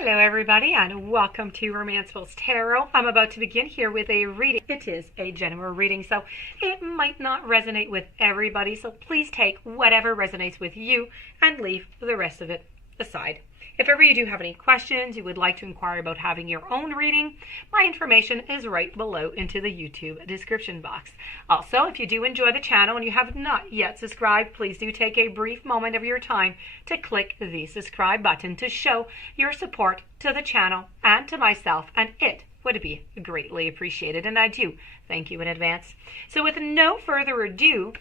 Hello everybody and welcome to Romancefull's Tarot. I'm about to begin here with a reading. It is a general reading, so it might not resonate with everybody, so please take whatever resonates with you and leave the rest of it aside. If ever you do have any questions, you would like to inquire about having your own reading, my information is right below into the YouTube description box. Also, if you do enjoy the channel and you have not yet subscribed, please do take a brief moment of your time to click the subscribe button to show your support to the channel and to myself, and it would be greatly appreciated, and I do thank you in advance. So with no further ado,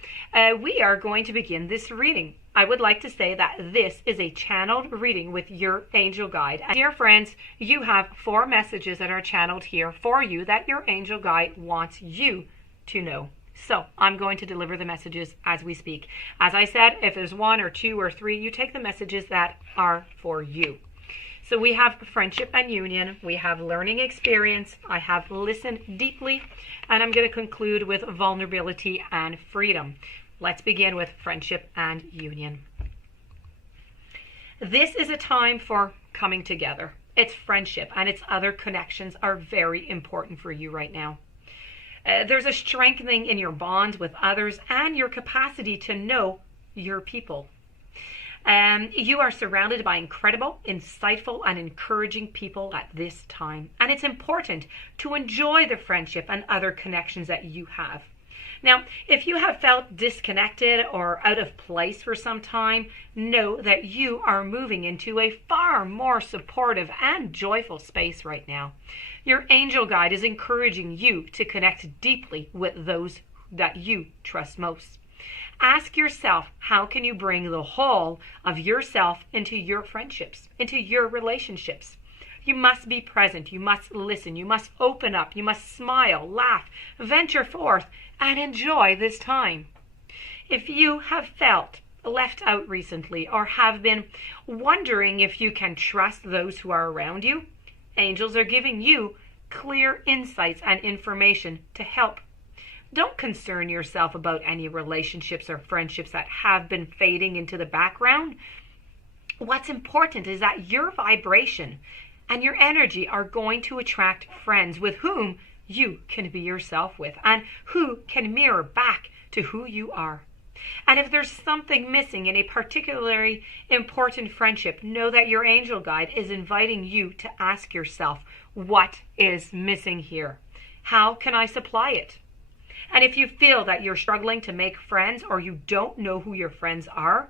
we are going to begin this reading. I would like to say that this is a channeled reading with your angel guide. And dear friends, you have 4 messages that are channeled here for you that your angel guide wants you to know. So I'm going to deliver the messages as we speak. As I said, if there's 1 or 2 or 3, you take the messages that are for you. So we have friendship and union, we have learning experience, I have listen deeply, and I'm going to conclude with vulnerability and freedom. Let's begin with friendship and union. This is a time for coming together. Its friendship and its other connections are very important for you right now. There's a strengthening in your bonds with others and your capacity to know your people. You are surrounded by incredible, insightful, and encouraging people at this time. And it's important to enjoy the friendship and other connections that you have. Now, if you have felt disconnected or out of place for some time, know that you are moving into a far more supportive and joyful space right now. Your angel guide is encouraging you to connect deeply with those that you trust most. Ask yourself, how can you bring the whole of yourself into your friendships, into your relationships? You must be present, you must listen, you must open up, you must smile, laugh, venture forth, and enjoy this time. If you have felt left out recently or have been wondering if you can trust those who are around you, angels are giving you clear insights and information to help. Don't concern yourself about any relationships or friendships that have been fading into the background. What's important is that your vibration and your energy are going to attract friends with whom you can be yourself with and who can mirror back to who you are. And if there's something missing in a particularly important friendship, know that your angel guide is inviting you to ask yourself, what is missing here? How can I supply it? And if you feel that you're struggling to make friends or you don't know who your friends are,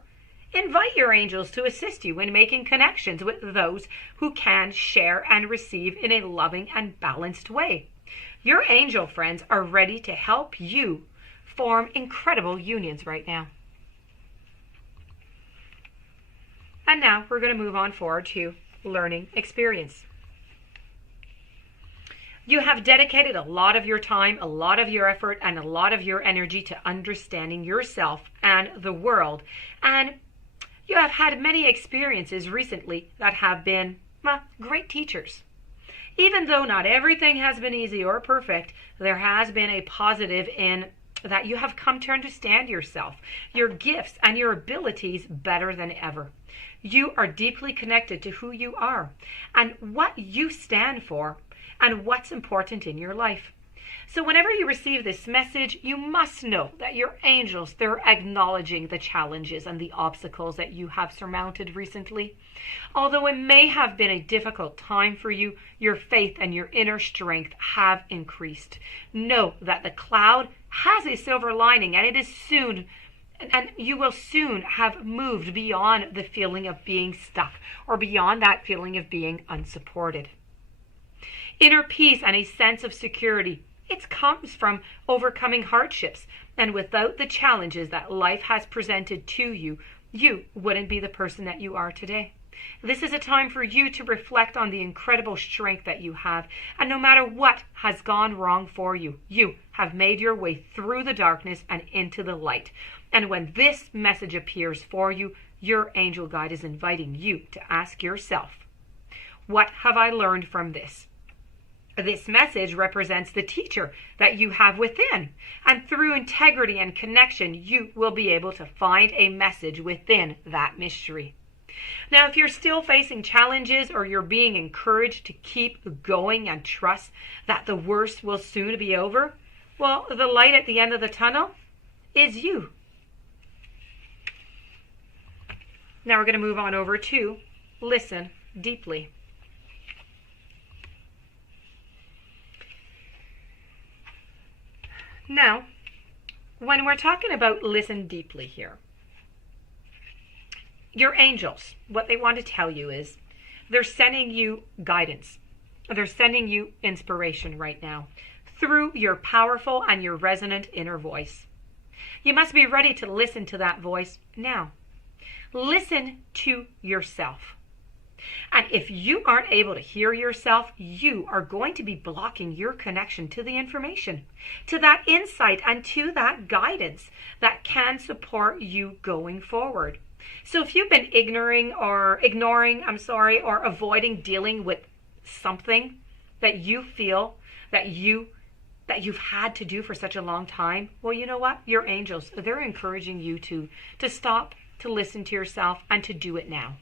invite your angels to assist you in making connections with those who can share and receive in a loving and balanced way. Your angel friends are ready to help you form incredible unions right now. And now we're going to move on forward to learning experience. You have dedicated a lot of your time, a lot of your effort, and a lot of your energy to understanding yourself and the world. And you have had many experiences recently that have been, great teachers. Even though not everything has been easy or perfect, there has been a positive in that you have come to understand yourself, your gifts, and your abilities better than ever. You are deeply connected to who you are and what you stand for and what's important in your life. So whenever you receive this message, you must know that your angels, they're acknowledging the challenges and the obstacles that you have surmounted recently. Although it may have been a difficult time for you, your faith and your inner strength have increased. Know that the cloud has a silver lining, and you will soon have moved beyond the feeling of being stuck or beyond that feeling of being unsupported. Inner peace and a sense of security, it comes from overcoming hardships, and without the challenges that life has presented to you, you wouldn't be the person that you are today. This is a time for you to reflect on the incredible strength that you have, and no matter what has gone wrong for you, you have made your way through the darkness and into the light. And when this message appears for you, your angel guide is inviting you to ask yourself, what have I learned from this? This message represents the teacher that you have within, and through integrity and connection, you will be able to find a message within that mystery. Now, if you're still facing challenges or you're being encouraged to keep going and trust that the worst will soon be over, well, the light at the end of the tunnel is you. Now we're going to move on over to listen deeply. Now, when we're talking about listen deeply here, your angels, what they want to tell you is they're sending you guidance. They're sending you inspiration right now through your powerful and your resonant inner voice. You must be ready to listen to that voice now. Listen to yourself. And if you aren't able to hear yourself, you are going to be blocking your connection to the information, to that insight, and to that guidance that can support you going forward. So if you've been ignoring or avoiding dealing with something that you feel that you've had to do for such a long time, well, you know what? Your angels, they're encouraging you to stop, to listen to yourself, and to do it now.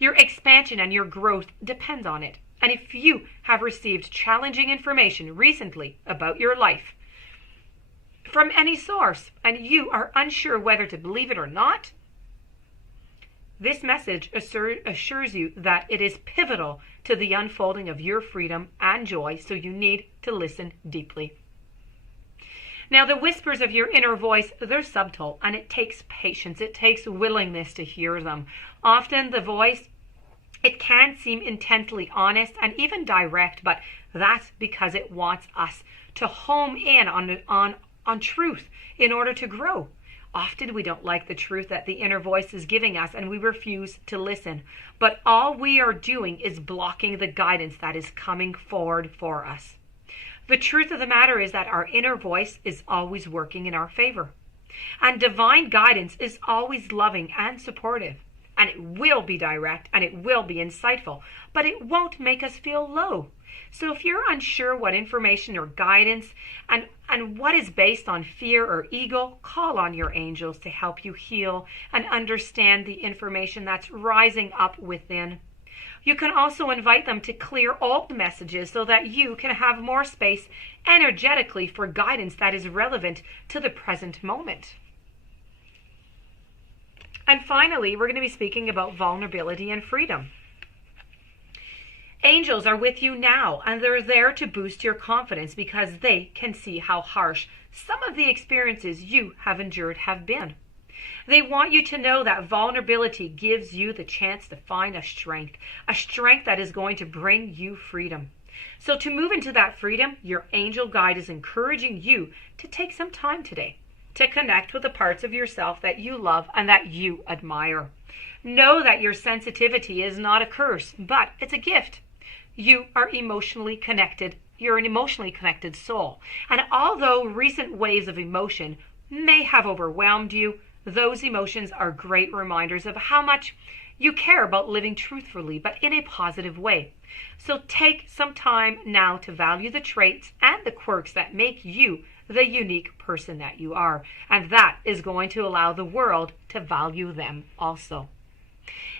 Your expansion and your growth depends on it. And if you have received challenging information recently about your life from any source and you are unsure whether to believe it or not, this message assures you that it is pivotal to the unfolding of your freedom and joy, so you need to listen deeply. Now, the whispers of your inner voice, they're subtle, and it takes patience. It takes willingness to hear them. Often the voice, it can seem intensely honest and even direct, but that's because it wants us to home in on truth in order to grow. Often we don't like the truth that the inner voice is giving us, and we refuse to listen. But all we are doing is blocking the guidance that is coming forward for us. The truth of the matter is that our inner voice is always working in our favor. And divine guidance is always loving and supportive. And it will be direct and it will be insightful, but it won't make us feel low. So if you're unsure what information or guidance and what is based on fear or ego, call on your angels to help you heal and understand the information that's rising up within. You can also invite them to clear old messages so that you can have more space energetically for guidance that is relevant to the present moment. And finally, we're going to be speaking about vulnerability and freedom. Angels are with you now, and they're there to boost your confidence because they can see how harsh some of the experiences you have endured have been. They want you to know that vulnerability gives you the chance to find a strength that is going to bring you freedom. So to move into that freedom, your angel guide is encouraging you to take some time today to connect with the parts of yourself that you love and that you admire. Know that your sensitivity is not a curse, but it's a gift. You are emotionally connected. You're an emotionally connected soul. And although recent waves of emotion may have overwhelmed you, those emotions are great reminders of how much you care about living truthfully, but in a positive way. So take some time now to value the traits and the quirks that make you the unique person that you are. And that is going to allow the world to value them also.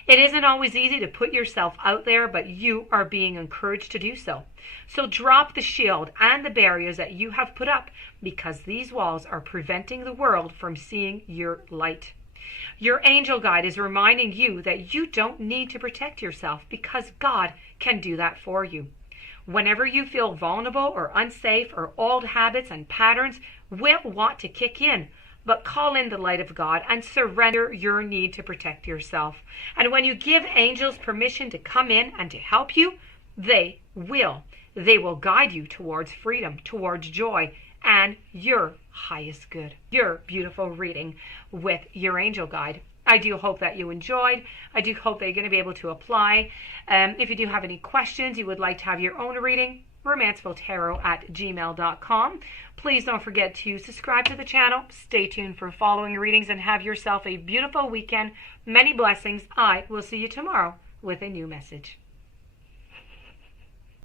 It isn't always easy to put yourself out there, but you are being encouraged to do so. So drop the shield and the barriers that you have put up, because these walls are preventing the world from seeing your light. Your angel guide is reminding you that you don't need to protect yourself, because God can do that for you. Whenever you feel vulnerable or unsafe, or old habits and patterns will want to kick in, but call in the light of God and surrender your need to protect yourself. And when you give angels permission to come in and to help you, they will guide you towards freedom, towards joy, and your highest good. Your beautiful reading with your angel guide. I do hope that you enjoyed. I do hope that you're going to be able to apply. If you do have any questions, you would like to have your own reading, romancefulltarot@gmail.com. Please don't forget to subscribe to the channel. Stay tuned for following readings and have yourself a beautiful weekend. Many blessings. I will see you tomorrow with a new message.